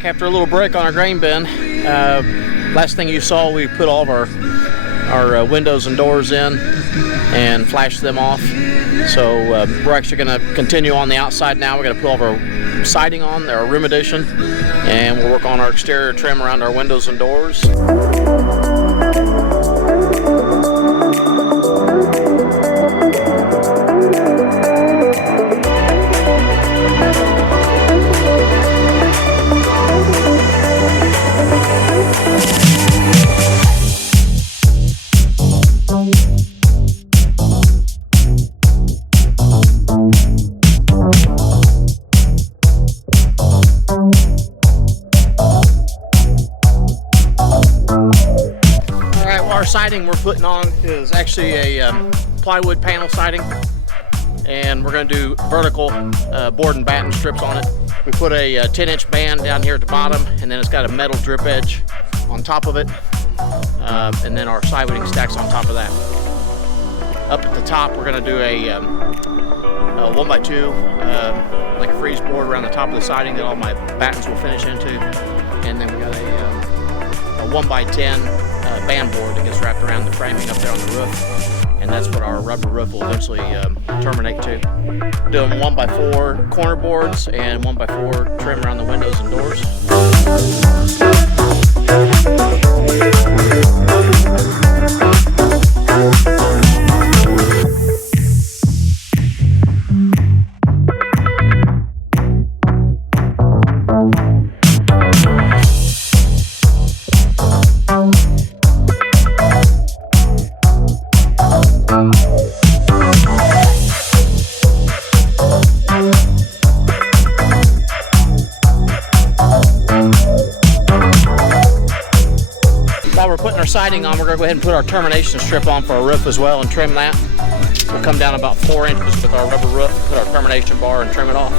back after a little break on our grain bin. Last thing you saw, we put all of our windows and doors in and flashed them off. So we're actually going to continue on the outside now. We're going to put all of our siding on, our room addition, and we'll work on our exterior trim around our windows and doors. Our siding we're putting on is actually a plywood panel siding, and we're going to do vertical board and batten strips on it. We put a 10-inch band down here at the bottom, and then it's got a metal drip edge on top of it, and then our siding stacks on top of that. Up at the top we're going to do a 1x2 like a freeze board around the top of the siding that all my battens will finish into, and then we got a 1x10 band board that gets wrapped around the framing up there on the roof, and that's what our rubber roof will eventually terminate to. Doing 1x4 corner boards and 1x4 trim around the windows and doors. While we're putting our siding on, we're going to go ahead and put our termination strip on for our roof as well and trim that. We'll come down about 4 inches with our rubber roof, put our termination bar and trim it off.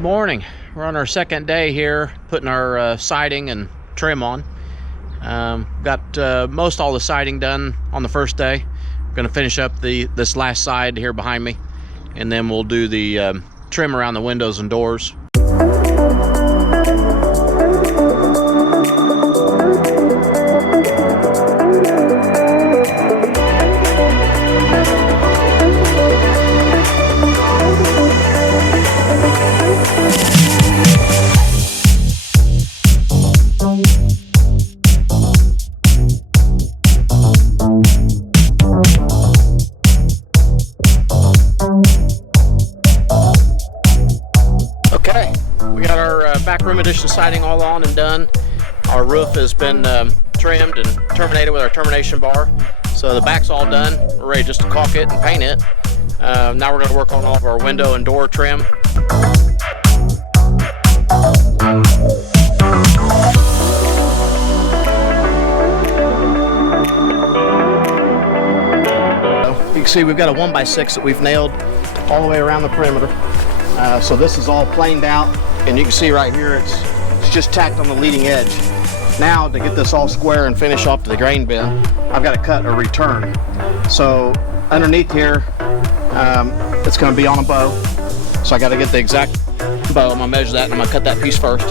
Morning. We're on our second day here putting our siding and trim on. Got most all the siding done on the first day. We're going to finish up this last side here behind me, and then we'll do the trim around the windows and doors. Okay, we got our back room addition siding all on and done. Our roof has been trimmed and terminated with our termination bar. So the back's all done. We're ready just to caulk it and paint it. Now we're going to work on all of our window and door trim. You can see we've got a 1x6 that we've nailed all the way around the perimeter. So this is all planed out, and you can see right here it's just tacked on the leading edge. Now to get this all square and finish off to the grain bin, I've got to cut a return. So underneath here, it's going to be on a bow. So I got to get the exact bow. I'm gonna measure that and I'm gonna cut that piece first.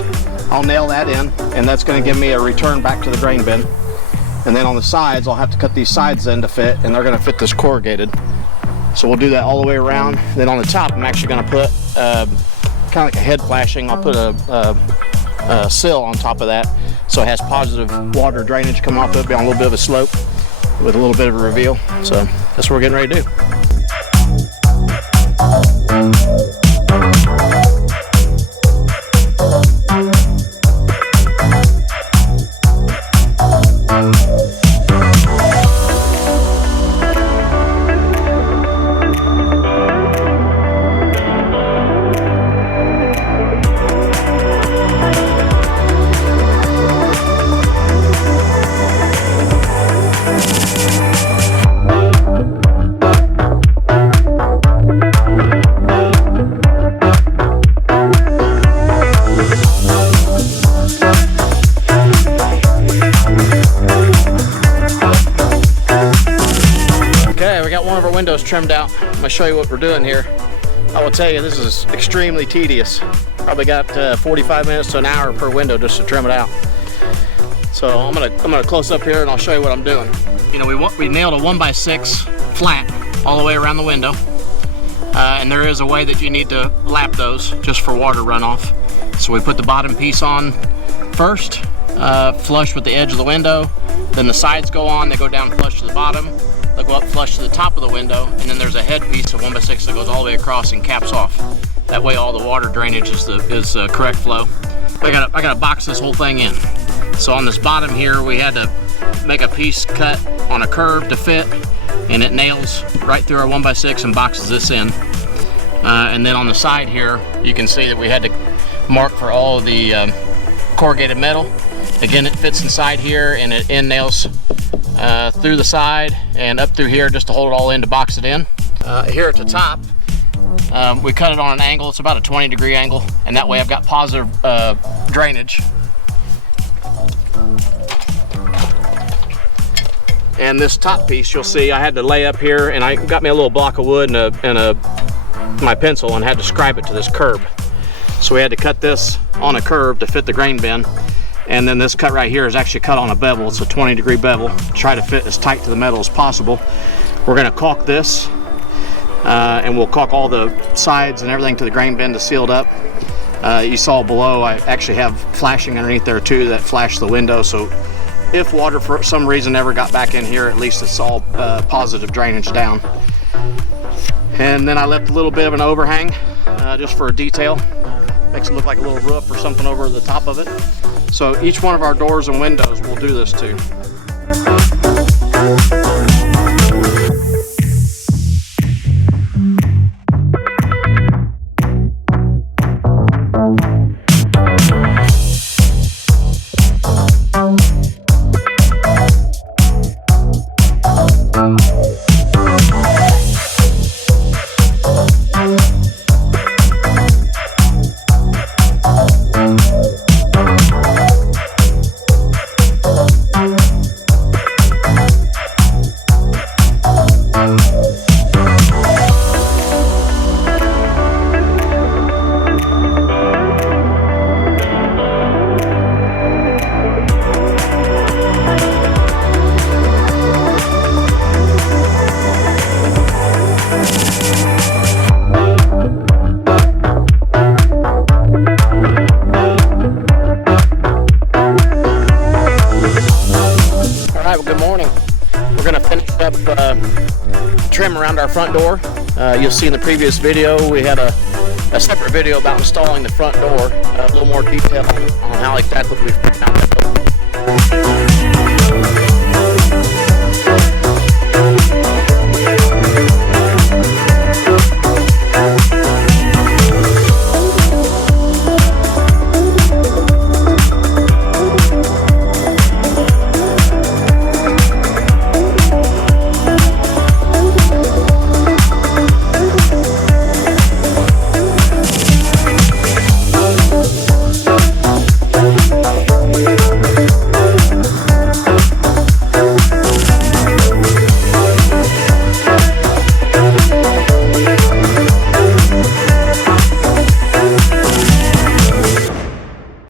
I'll nail that in, and that's gonna give me a return back to the grain bin. And then on the sides, I'll have to cut these sides in to fit, and they're gonna fit this corrugated. So we'll do that all the way around. Then on the top, I'm actually gonna put kind of like a head flashing. I'll put a sill on top of that, so it has positive water drainage coming off of it, be on a little bit of a slope with a little bit of a reveal. So that's what we're getting ready to do. One of our windows trimmed out. I'm going to show you what we're doing here. I will tell you, this is extremely tedious. Probably got 45 minutes to an hour per window just to trim it out. So I'm gonna close up here and I'll show you what I'm doing. You know, we nailed a 1x6 flat all the way around the window, and there is a way that you need to lap those just for water runoff. So we put the bottom piece on first, flush with the edge of the window. Then the sides go on, they go down flush to the bottom. They'll go up flush to the top of the window, and then there's a head piece of 1x6 that goes all the way across and caps off. That way all the water drainage is correct flow. I gotta box this whole thing in. So on this bottom here, we had to make a piece cut on a curve to fit, and it nails right through our 1x6 and boxes this in. And then on the side here, you can see that we had to mark for all of the corrugated metal. Again, it fits inside here, and it end nails through the side and up through here just to hold it all in to box it in. Here at the top, we cut it on an angle. It's about a 20-degree angle, and that way I've got positive drainage. And this top piece, you'll see I had to lay up here, and I got me a little block of wood and my pencil and had to scribe it to this curb. So we had to cut this on a curve to fit the grain bin. And then this cut right here is actually cut on a bevel. It's a 20-degree bevel. Try to fit as tight to the metal as possible. We're going to caulk this, and we'll caulk all the sides and everything to the grain bin to seal it up. You saw below, I actually have flashing underneath there too that flashed the window. So if water for some reason ever got back in here, at least it's all positive drainage down. And then I left a little bit of an overhang just for a detail. Makes it look like a little roof or something over the top of it. So each one of our doors and windows will do this too. Trim around our front door. You'll see in the previous video we had a separate video about installing the front door, a little more detail on how exactly we've put out